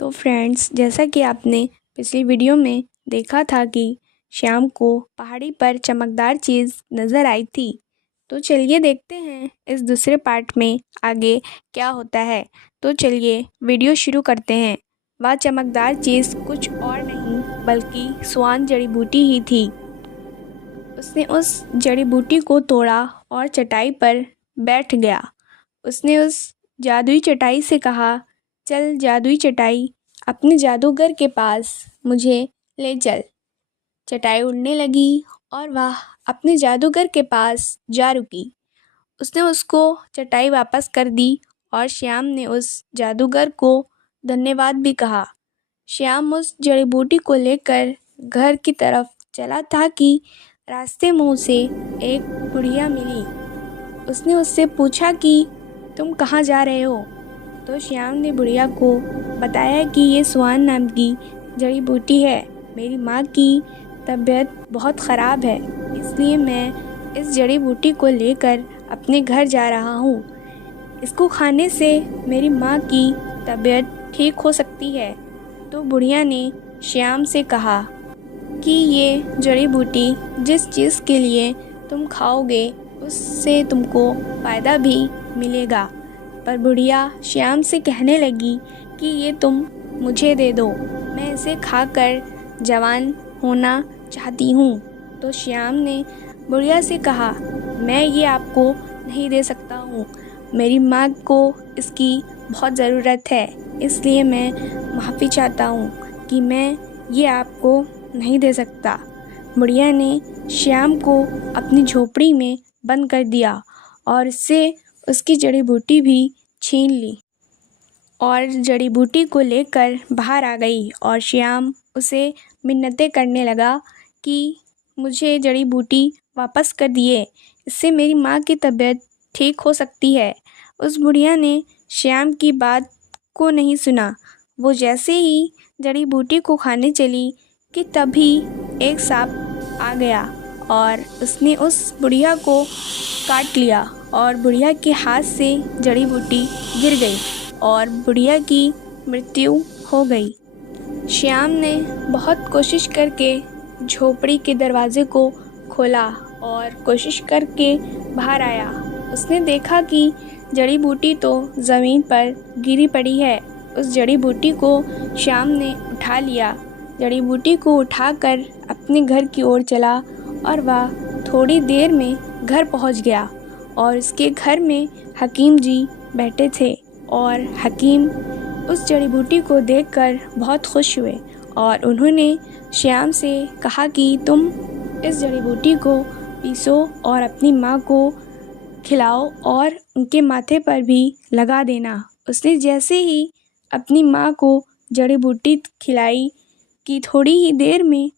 तो फ्रेंड्स, जैसा कि आपने पिछली वीडियो में देखा था कि श्याम को पहाड़ी पर चमकदार चीज़ नज़र आई थी। तो चलिए देखते हैं इस दूसरे पार्ट में आगे क्या होता है। तो चलिए वीडियो शुरू करते हैं। वह चमकदार चीज़ कुछ और नहीं बल्कि स्वान जड़ी बूटी ही थी। उसने उस जड़ी बूटी को तोड़ा और चटाई पर बैठ गया। उसने उस जादुई चटाई से कहा, चल जादुई चटाई, अपने जादूगर के पास मुझे ले चल। चटाई उड़ने लगी और वह अपने जादूगर के पास जा रुकी। उसने उसको चटाई वापस कर दी और श्याम ने उस जादूगर को धन्यवाद भी कहा। श्याम उस जड़ी बूटी को लेकर घर की तरफ चला था कि रास्ते मुँह से एक बुढ़िया मिली। उसने उससे पूछा कि तुम कहाँ जा रहे हो? तो श्याम ने बुढ़िया को बताया कि ये स्वान नाम की जड़ी बूटी है। मेरी माँ की तबीयत बहुत ख़राब है, इसलिए मैं इस जड़ी बूटी को लेकर अपने घर जा रहा हूँ। इसको खाने से मेरी माँ की तबीयत ठीक हो सकती है। तो बुढ़िया ने श्याम से कहा कि ये जड़ी बूटी जिस चीज़ के लिए तुम खाओगे उससे तुमको फ़ायदा भी मिलेगा। पर बुढ़िया श्याम से कहने लगी कि ये तुम मुझे दे दो, मैं इसे खाकर जवान होना चाहती हूँ। तो श्याम ने बुढ़िया से कहा, मैं ये आपको नहीं दे सकता हूँ, मेरी माँ को इसकी बहुत ज़रूरत है, इसलिए मैं माफ़ी चाहता हूँ कि मैं ये आपको नहीं दे सकता। बुढ़िया ने श्याम को अपनी झोपड़ी में बंद कर दिया और इससे उसकी जड़ी बूटी भी छीन ली और जड़ी बूटी को लेकर बाहर आ गई। और श्याम उसे मिन्नतें करने लगा कि मुझे जड़ी बूटी वापस कर दिए, इससे मेरी माँ की तबीयत ठीक हो सकती है। उस बुढ़िया ने श्याम की बात को नहीं सुना। वो जैसे ही जड़ी बूटी को खाने चली कि तभी एक सांप आ गया और उसने उस बुढ़िया को काट लिया और बुढ़िया के हाथ से जड़ी बूटी गिर गई और बुढ़िया की मृत्यु हो गई। श्याम ने बहुत कोशिश करके झोपड़ी के दरवाजे को खोला और कोशिश करके बाहर आया। उसने देखा कि जड़ी बूटी तो ज़मीन पर गिरी पड़ी है। उस जड़ी बूटी को श्याम ने उठा लिया। जड़ी बूटी को उठाकर अपने घर की ओर चला और वह थोड़ी देर में घर पहुंच गया और उसके घर में हकीम जी बैठे थे और हकीम उस जड़ी बूटी को देखकर बहुत खुश हुए और उन्होंने श्याम से कहा कि तुम इस जड़ी बूटी को पीसो और अपनी माँ को खिलाओ और उनके माथे पर भी लगा देना। उसने जैसे ही अपनी माँ को जड़ी बूटी खिलाई कि थोड़ी ही देर में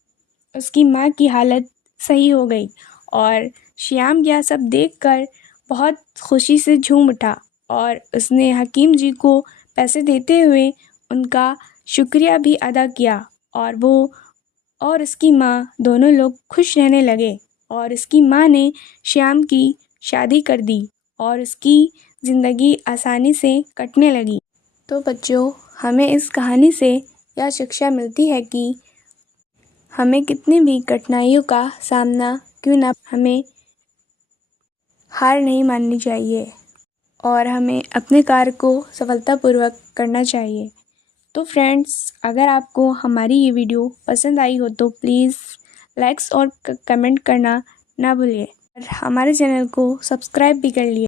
उसकी माँ की हालत सही हो गई और श्याम यह सब देखकर बहुत खुशी से झूम उठा और उसने हकीम जी को पैसे देते हुए उनका शुक्रिया भी अदा किया और वो और उसकी माँ दोनों लोग खुश रहने लगे और उसकी माँ ने श्याम की शादी कर दी और उसकी ज़िंदगी आसानी से कटने लगी। तो बच्चों, हमें इस कहानी से यह शिक्षा मिलती है कि हमें कितनी भी कठिनाइयों का सामना क्यों ना, हमें हार नहीं माननी चाहिए और हमें अपने कार्य को सफलतापूर्वक करना चाहिए। तो फ्रेंड्स, अगर आपको हमारी ये वीडियो पसंद आई हो तो प्लीज़ लाइक्स और कमेंट करना ना भूलिए और हमारे चैनल को सब्सक्राइब भी कर लिए।